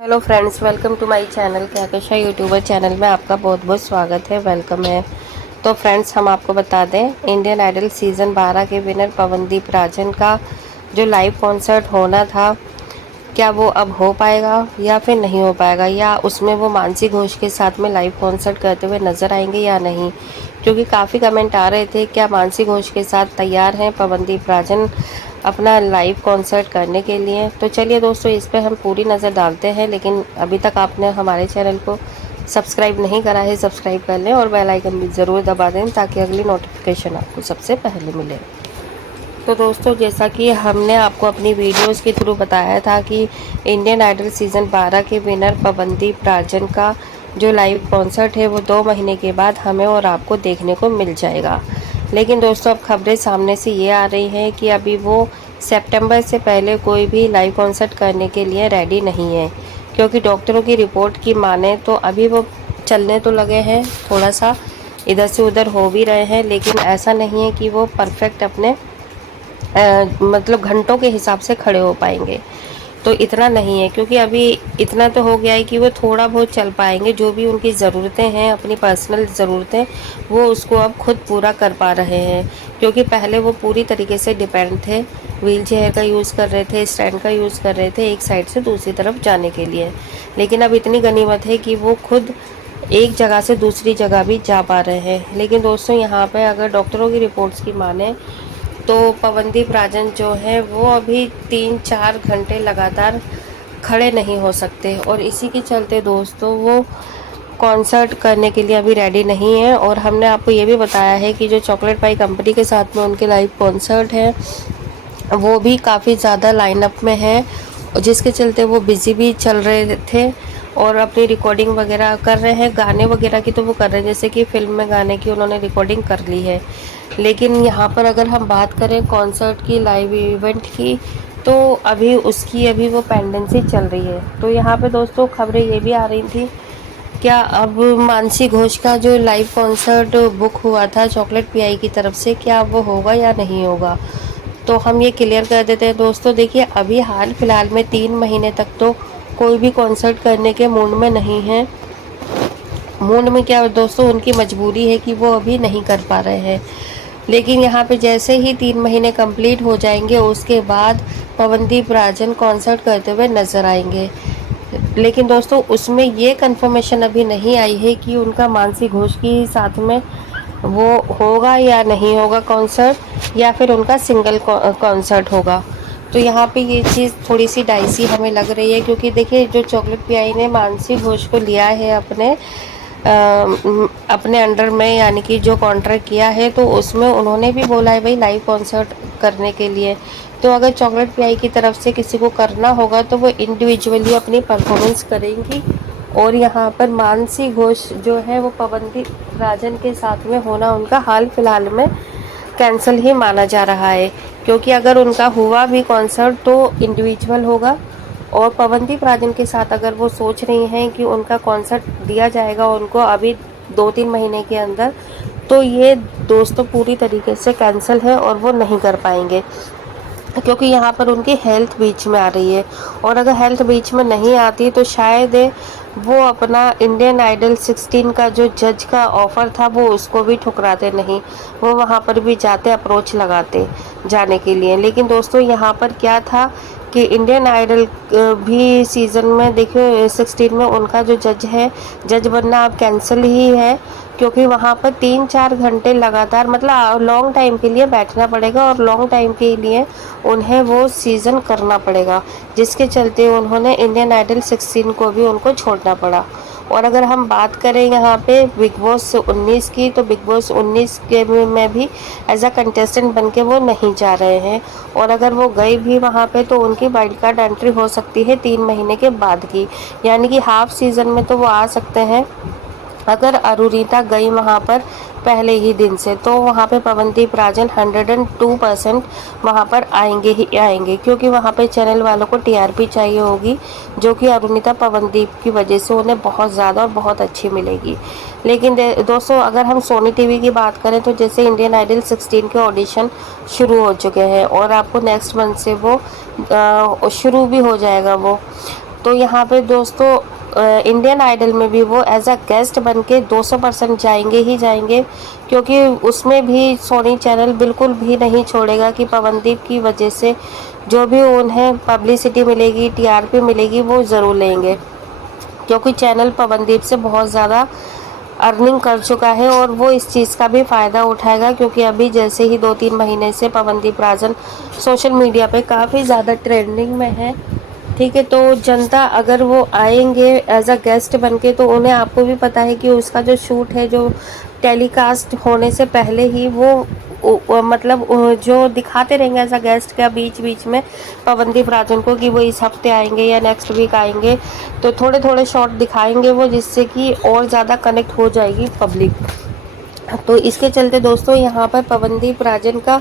Hello friends, welcome to my channel Kahkasha YouTuber channel में आपका बहुत बहुत स्वागत है, वेलकम है। तो फ्रेंड्स, हम आपको बता दें, इंडियन आइडल सीज़न 12 के विनर पवनदीप राजन का जो लाइव कॉन्सर्ट होना था, क्या वो अब हो पाएगा या फिर नहीं हो पाएगा, या उसमें वो मानसी घोष के साथ में लाइव कॉन्सर्ट करते हुए नज़र आएंगे या नहीं। क्योंकि काफ़ी कमेंट आ रहे थे, क्या मानसी घोष के साथ तैयार हैं पवनदीप राजन अपना लाइव कॉन्सर्ट करने के लिए। तो चलिए दोस्तों, इस पर हम पूरी नज़र डालते हैं। लेकिन अभी तक आपने हमारे चैनल को सब्सक्राइब नहीं करा है, सब्सक्राइब कर लें और बेल आइकन भी ज़रूर दबा दें ताकि अगली नोटिफिकेशन आपको सबसे पहले मिले। तो दोस्तों, जैसा कि हमने आपको अपनी वीडियोस के थ्रू बताया था कि इंडियन आइडल सीज़न 12 के विनर पवनदीप राजन का जो लाइव कॉन्सर्ट है वो 2 महीने के बाद हमें और आपको देखने को मिल जाएगा। लेकिन दोस्तों, अब खबरें सामने से ये आ रही हैं कि अभी वो सितंबर से पहले कोई भी लाइव कॉन्सर्ट करने के लिए रेडी नहीं है। क्योंकि डॉक्टरों की रिपोर्ट की माने तो अभी वो चलने तो लगे हैं, थोड़ा सा इधर से उधर हो भी रहे हैं, लेकिन ऐसा नहीं है कि वो परफेक्ट अपने मतलब घंटों के हिसाब से खड़े हो पाएंगे। तो इतना नहीं है, क्योंकि अभी इतना तो हो गया है कि वो थोड़ा बहुत चल पाएंगे। जो भी उनकी ज़रूरतें हैं, अपनी पर्सनल ज़रूरतें, वो उसको अब खुद पूरा कर पा रहे हैं। क्योंकि पहले वो पूरी तरीके से डिपेंड थे, व्हील चेयर का यूज़ कर रहे थे, स्टैंड का यूज़ कर रहे थे एक साइड से दूसरी तरफ जाने के लिए। लेकिन अब इतनी गनीमत है कि वो खुद एक जगह से दूसरी जगह भी जा पा रहे हैं। लेकिन दोस्तों, यहाँ पे अगर डॉक्टरों की रिपोर्ट्स की माने तो पवनदीप राजन जो है वो अभी 3-4 घंटे लगातार खड़े नहीं हो सकते, और इसी के चलते दोस्तों वो कॉन्सर्ट करने के लिए अभी रेडी नहीं है। और हमने आपको ये भी बताया है कि जो चॉकलेट पाई कंपनी के साथ में उनके लाइव कॉन्सर्ट है वो भी काफ़ी ज़्यादा लाइनअप में है, जिसके चलते वो बिज़ी भी चल रहे थे और अपनी रिकॉर्डिंग वगैरह कर रहे हैं। गाने वगैरह की तो वो कर रहे हैं, जैसे कि फिल्म में गाने की उन्होंने रिकॉर्डिंग कर ली है। लेकिन यहाँ पर अगर हम बात करें कॉन्सर्ट की, लाइव इवेंट की, तो अभी वो पेंडेंसी चल रही है। तो यहाँ पे दोस्तों खबरें ये भी आ रही थी, क्या अब मानसी घोष का जो लाइव कॉन्सर्ट बुक हुआ था चॉकलेट पीआई की तरफ से, क्या वो होगा या नहीं होगा। तो हम ये क्लियर कर देते हैं दोस्तों। देखिए, अभी हाल फिलहाल में 3 महीने तक तो कोई भी कॉन्सर्ट करने के मूड में नहीं है। मूड में क्या दोस्तों, उनकी मजबूरी है कि वो अभी नहीं कर पा रहे हैं। लेकिन यहाँ पे जैसे ही 3 महीने कंप्लीट हो जाएंगे, उसके बाद पवनदीप राजन कॉन्सर्ट करते हुए नजर आएंगे। लेकिन दोस्तों, उसमें ये कंफर्मेशन अभी नहीं आई है कि उनका मानसी घोष के साथ में वो होगा या नहीं होगा कॉन्सर्ट, या फिर उनका सिंगल कॉन्सर्ट होगा। तो यहाँ पे ये चीज़ थोड़ी सी डाइसी हमें लग रही है, क्योंकि देखिए, जो चॉकलेट पीआई ने मानसी घोष को लिया है अपने अंडर में, यानी कि जो कॉन्ट्रैक्ट किया है, तो उसमें उन्होंने भी बोला है भाई लाइव कॉन्सर्ट करने के लिए। तो अगर चॉकलेट पीआई की तरफ से किसी को करना होगा तो वो इंडिविजुअली अपनी परफॉर्मेंस करेंगी। और यहाँ पर मानसी घोष जो है वो पवनदीप राजन के साथ में होना उनका हाल फिलहाल में कैंसिल ही माना जा रहा है। क्योंकि अगर उनका हुआ भी कॉन्सर्ट तो इंडिविजुअल होगा, और पवनदीप राजन के साथ अगर वो सोच रही हैं कि उनका कॉन्सर्ट दिया जाएगा उनको अभी 2-3 महीने के अंदर, तो ये दोस्तों पूरी तरीके से कैंसिल है और वो नहीं कर पाएंगे। क्योंकि यहाँ पर उनकी हेल्थ बीच में आ रही है, और अगर हेल्थ बीच में नहीं आती तो शायद वो अपना इंडियन आइडल 16 का जो जज का ऑफ़र था वो उसको भी ठुकराते नहीं, वो वहाँ पर भी जाते, अप्रोच लगाते जाने के लिए। लेकिन दोस्तों, यहाँ पर क्या था कि इंडियन आइडल भी सीज़न में देखिए 16 में उनका जो जज है, जज बनना अब कैंसिल ही है। क्योंकि वहाँ पर 3-4 घंटे लगातार, मतलब लॉन्ग टाइम के लिए बैठना पड़ेगा, और लॉन्ग टाइम के लिए उन्हें वो सीज़न करना पड़ेगा, जिसके चलते उन्होंने इंडियन आइडल 16 को भी उनको छोड़ना पड़ा। और अगर हम बात करें यहाँ पे बिग बॉस 19 की, तो बिग बॉस 19 के में भी एज अ कंटेस्टेंट बन के वो नहीं जा रहे हैं। और अगर वो गए भी वहाँ पे तो उनकी वाइल्ड कार्ड एंट्री हो सकती है 3 महीने के बाद की, यानी कि हाफ सीज़न में तो वो आ सकते हैं। अगर अरुणिता गई वहाँ पर पहले ही दिन से, तो वहाँ पे पवनदीप राजन 102% वहाँ पर आएंगे ही आएंगे, क्योंकि वहाँ पे चैनल वालों को टीआरपी चाहिए होगी, जो कि अरुणिता पवनदीप की वजह से उन्हें बहुत ज़्यादा और बहुत अच्छी मिलेगी। लेकिन दोस्तों, अगर हम सोनी टीवी की बात करें तो जैसे इंडियन आइडल 16 के ऑडिशन शुरू हो चुके हैं, और आपको नेक्स्ट मंथ से वो शुरू भी हो जाएगा वो। तो यहाँ पे दोस्तों इंडियन आइडल में भी वो एज अ गेस्ट बन के 200% जाएंगे ही जाएंगे, क्योंकि उसमें भी सोनी चैनल बिल्कुल भी नहीं छोड़ेगा कि पवनदीप की वजह से जो भी उन्हें पब्लिसिटी मिलेगी, टीआरपी मिलेगी, वो ज़रूर लेंगे, क्योंकि चैनल पवनदीप से बहुत ज़्यादा अर्निंग कर चुका है और वो इस चीज़ का भी फ़ायदा उठाएगा, क्योंकि अभी जैसे ही 2-3 महीने से पवनदीप राजन सोशल मीडिया पे काफ़ी ज़्यादा ट्रेंडिंग में है। ठीक है, तो जनता अगर वो आएंगे एज अ गेस्ट बन के, तो उन्हें, आपको भी पता है कि उसका जो शूट है, जो टेलीकास्ट होने से पहले ही मतलब जो दिखाते रहेंगे एज अ गेस्ट का बीच बीच में पवनदीप राजन को कि वो इस हफ्ते आएंगे या नेक्स्ट वीक आएंगे, तो थोड़े थोड़े शॉट दिखाएंगे वो, जिससे कि और ज़्यादा कनेक्ट हो जाएगी पब्लिक। तो इसके चलते दोस्तों यहाँ पर पवनदीप राजन का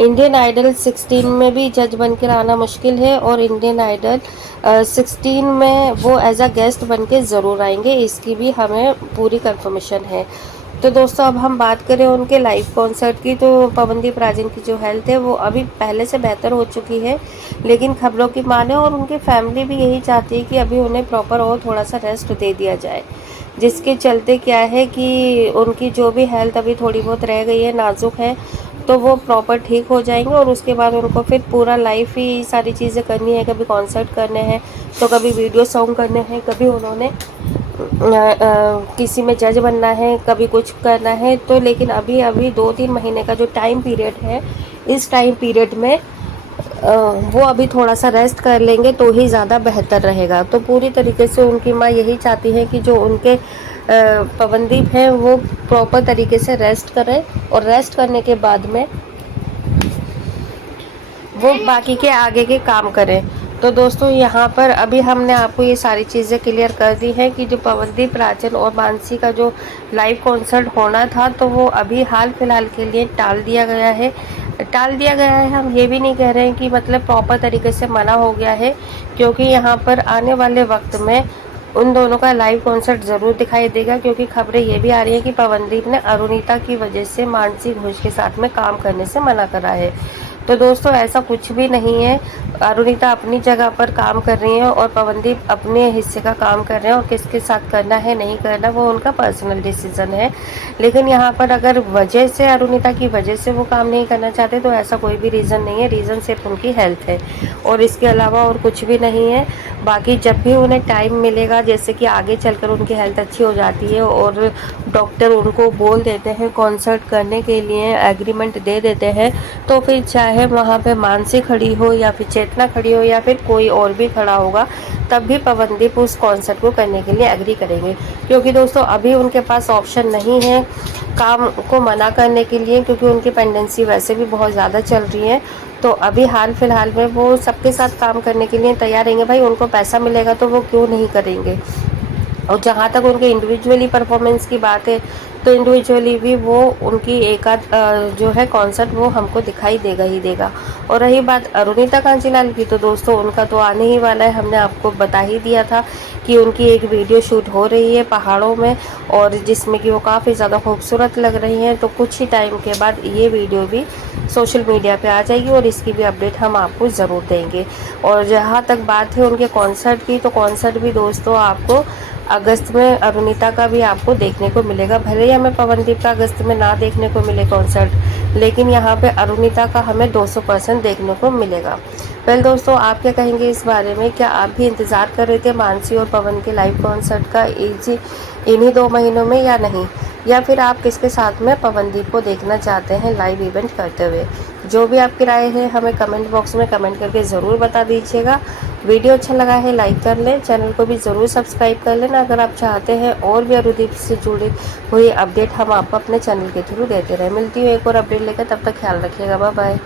इंडियन आइडल 16 में भी जज बन कर आना मुश्किल है, और इंडियन आइडल 16 में वो एज अ गेस्ट बन के ज़रूर आएंगे, इसकी भी हमें पूरी कंफर्मेशन है। तो दोस्तों अब हम बात करें उनके लाइव कॉन्सर्ट की, तो पवनदीप राजन की जो हेल्थ है वो अभी पहले से बेहतर हो चुकी है, लेकिन खबरों की माने और उनकी फैमिली भी यही चाहती है कि अभी उन्हें प्रॉपर और थोड़ा सा रेस्ट दे दिया जाए, जिसके चलते क्या है कि उनकी जो भी हेल्थ अभी थोड़ी बहुत रह गई है, नाजुक है, तो वो प्रॉपर ठीक हो जाएंगे, और उसके बाद उनको फिर पूरा लाइफ ही सारी चीज़ें करनी है। कभी कॉन्सर्ट करने हैं, तो कभी वीडियो सॉन्ग करने हैं, कभी उन्होंने किसी में जज बनना है, कभी कुछ करना है। तो लेकिन अभी अभी 2-3 महीने का जो टाइम पीरियड है, इस टाइम पीरियड में वो अभी थोड़ा सा रेस्ट कर लेंगे तो ही ज़्यादा बेहतर रहेगा। तो पूरी तरीके से उनकी माँ यही चाहती है कि जो उनके पवनदीप हैं वो प्रॉपर तरीके से रेस्ट करें, और रेस्ट करने के बाद में वो बाकी के आगे के काम करें। तो दोस्तों यहाँ पर अभी हमने आपको ये सारी चीज़ें क्लियर कर दी हैं कि जो पवनदीप राजन और मानसी का जो लाइव कॉन्सर्ट होना था, तो वो अभी हाल फिलहाल के लिए टाल दिया गया है। टाल दिया गया है, हम ये भी नहीं कह रहे हैं कि मतलब प्रॉपर तरीके से मना हो गया है, क्योंकि यहाँ पर आने वाले वक्त में उन दोनों का लाइव कॉन्सर्ट ज़रूर दिखाई देगा, क्योंकि खबरें ये भी आ रही हैं कि पवनदीप ने अरुणिता की वजह से मानसी घोष के साथ में काम करने से मना करा है। तो दोस्तों ऐसा कुछ भी नहीं है, अरुणिता अपनी जगह पर काम कर रही है और पवनदीप अपने हिस्से का काम कर रहे हैं, और किसके साथ करना है नहीं करना वो उनका पर्सनल डिसीजन है। लेकिन यहाँ पर अगर वजह से, अरुणिता की वजह से वो काम नहीं करना चाहते, तो ऐसा कोई भी रीज़न नहीं है, रीज़न सिर्फ उनकी हेल्थ है और इसके अलावा और कुछ भी नहीं है। बाकी जब भी उन्हें टाइम मिलेगा, जैसे कि आगे चलकर उनकी हेल्थ अच्छी हो जाती है और डॉक्टर उनको बोल देते हैं कॉन्सर्ट करने के लिए, एग्रीमेंट दे देते हैं, तो फिर चाहे वहाँ पे मानसी खड़ी हो या फिर चेतना खड़ी हो या फिर कोई और भी खड़ा होगा, तब भी पवनदीप उस कॉन्सर्ट को करने के लिए एग्री करेंगे। क्योंकि दोस्तों अभी उनके पास ऑप्शन नहीं है काम को मना करने के लिए, क्योंकि उनकी पेंडेंसी वैसे भी बहुत ज़्यादा चल रही है। तो अभी हाल फिलहाल में वो सबके साथ काम करने के लिए तैयार रहेंगे। भाई उनको पैसा मिलेगा तो वो क्यों नहीं करेंगे। और जहाँ तक उनके इंडिविजुअली परफॉर्मेंस की बात है, तो इंडिविजुअली भी वो उनकी एक आध जो है कॉन्सर्ट वो हमको दिखाई देगा ही देगा। और रही बात अरुणिता कांजीलाल की, तो दोस्तों उनका तो आने ही वाला है। हमने आपको बता ही दिया था कि उनकी एक वीडियो शूट हो रही है पहाड़ों में, और जिसमें कि वो काफ़ी ज़्यादा खूबसूरत लग रही हैं। तो कुछ ही टाइम के बाद ये वीडियो भी सोशल मीडिया पे आ जाएगी और इसकी भी अपडेट हम आपको ज़रूर देंगे। और जहाँ तक बात है उनके कॉन्सर्ट की, तो कॉन्सर्ट भी दोस्तों आपको अगस्त में अरुणिता का भी आपको देखने को मिलेगा। भले ही हमें पवनदीप का अगस्त में ना देखने को मिले कॉन्सर्ट, लेकिन यहाँ पे अरुणिता का हमें 200% देखने को मिलेगा। वेल दोस्तों, आप क्या कहेंगे इस बारे में? क्या आप भी इंतज़ार कर रहे थे मानसी और पवन के लाइव कॉन्सर्ट का इन्हीं 2 महीनों में या नहीं? या फिर आप किसके साथ में पवनदीप को देखना चाहते हैं लाइव इवेंट करते हुए? जो भी आपकी राय है हमें कमेंट बॉक्स में कमेंट करके ज़रूर बता दीजिएगा। वीडियो अच्छा लगा है लाइक कर लें, चैनल को भी ज़रूर सब्सक्राइब कर लेना अगर आप चाहते हैं और भी अरुणदीप से जुड़ी हुई अपडेट हम आपको अपने चैनल के थ्रू देते रहे। मिलती हूँ एक और अपडेट लेकर, तब तक ख्याल रखिएगा, बाय बाय।